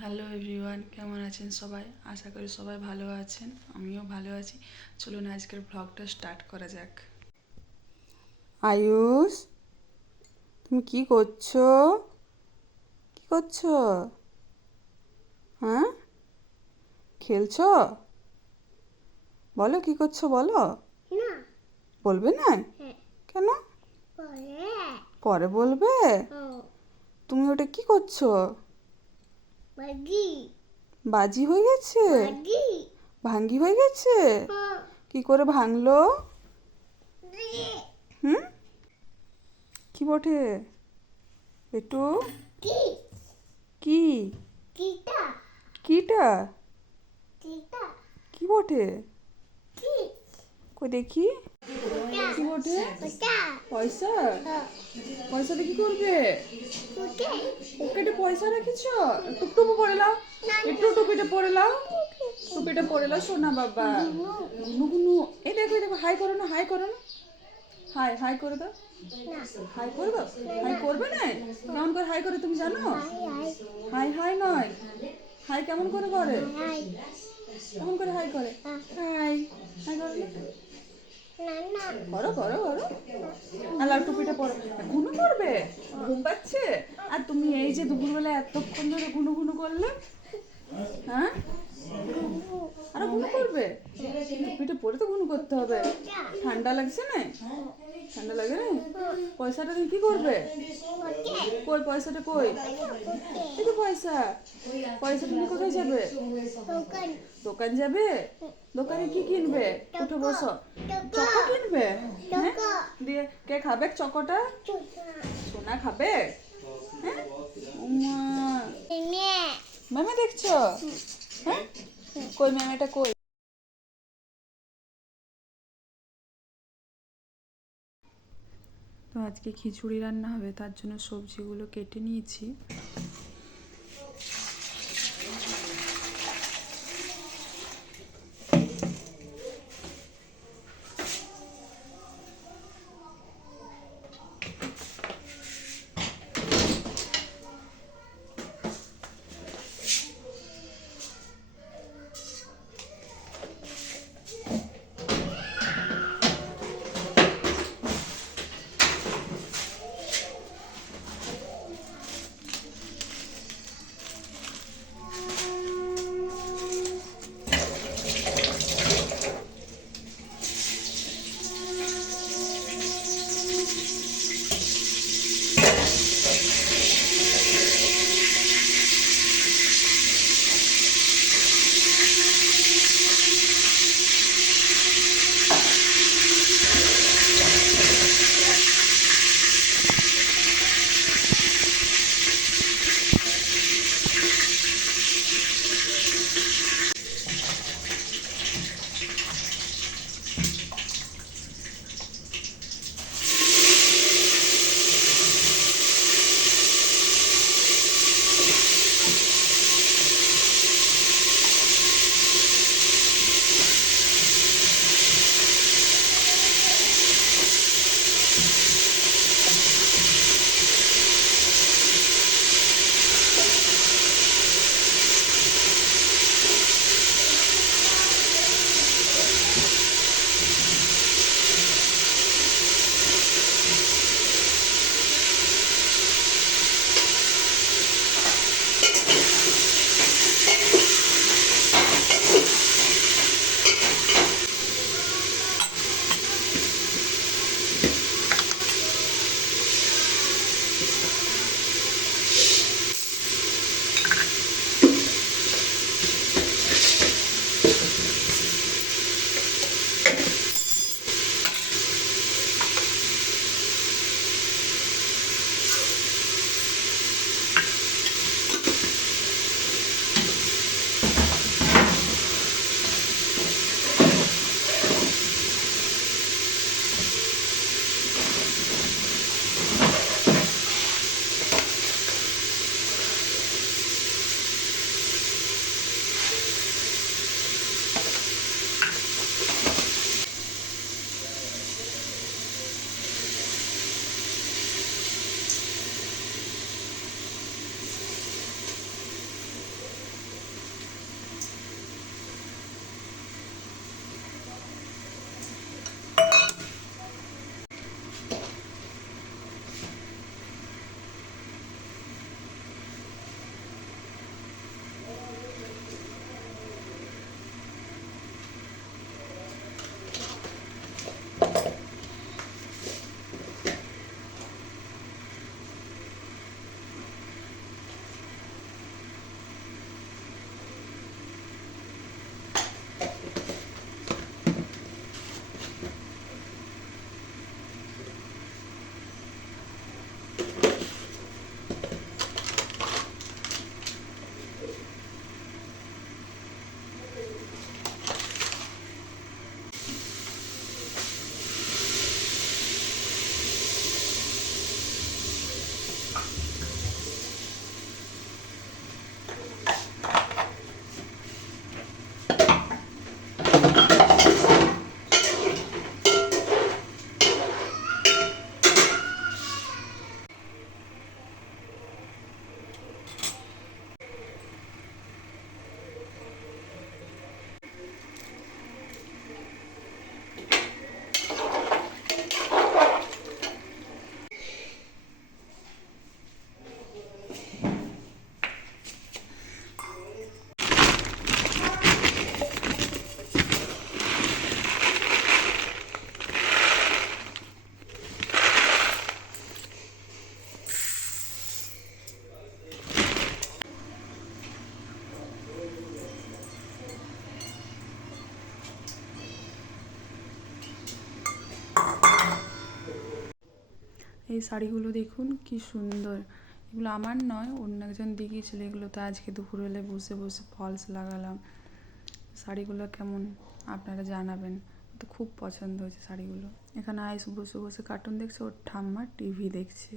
Hello everyone কেমন আছেন সবাই? আশা করি সবাই ভালো আছেন আমিও ভালো আছি। চলুন আজকের ব্লগটা স্টার্ট করা যাক। আয়ুষ তুমি কি করছ? কি করছ? হ্যাঁ? খেলছো? বলো কি করছ বলো। বলবে না? হ্যাঁ। কেন? পরে। পরে বলবে? তুমি ওটা কি করছ? বাজি। হয়ে গেছে? ভাঙ্গি হয়ে গেছে? হ্যাঁ। কি করে ভাঙলো? হুম? কি বটে? একটু কি? কি? কিটা? কিটা। কি বটে? কই দেখি। কি বটে? পয়সা? পয়সাটা কি করবে? পকেটে পয়সা রেখেছ? টুপু পরে লাও একটু টুপিটা পরে লাও টুপিটা পরে লাও সোনা বাবা। গুনু এই দেখো দেখো হাই করো না হাই করো না। হাই হাই করে দাও। হাই করে দাও? হাই করবে না? কেমন করে হাই করে তুমি জানো? হাই হাই নয়। হাই কেমন করে করে? কেমন করে হাই করে? হাই হাই করে করো করো টুপিটা পাচ্ছে? আর তুমি এই যে দুপুরবেলা এতক্ষণ ধরে ঘুনো ঘুনো করলে হ্যাঁ? আরও ঘুনো করবে? টুপিটা পরে তো ঘুনো করতে হবে। ঠান্ডা লাগছে না? ঠান্ডা লাগে না? পয়সাটা তুমি কি করবে? কই পয়সাটা কই? এই তো পয়সা। পয়সা তুমি কোথায় যাবে? দোকান যাবে? দোকানে কি কিনবে? উঠে বসো। চকো কিনবে? হ্যাঁ? দিয়ে কে খাবে চকোটা? সোনা খাবে? হ্যাঁ? ম্যামে দেখছ? হ্যাঁ কই ম্যামেটা কই? তো আজকে খিচুড়ি রান্না হবে তার জন্য সবজিগুলো কেটে নিয়েছি। এই শাড়িগুলো দেখুন, কি সুন্দর। এগুলো আমার নয়, অন্য একজন দেখিয়েছিল এগুলো তো আজকে দুপুরবেলায় বসে বসে ফলস লাগালাম। শাড়িগুলো কেমন আপনারা জানাবেন। তো খুব পছন্দ হয়েছে শাড়িগুলো। এখানে আয়ুষ বসে বসে কার্টুন দেখছে, ওর ঠাম্মা টিভি দেখছে।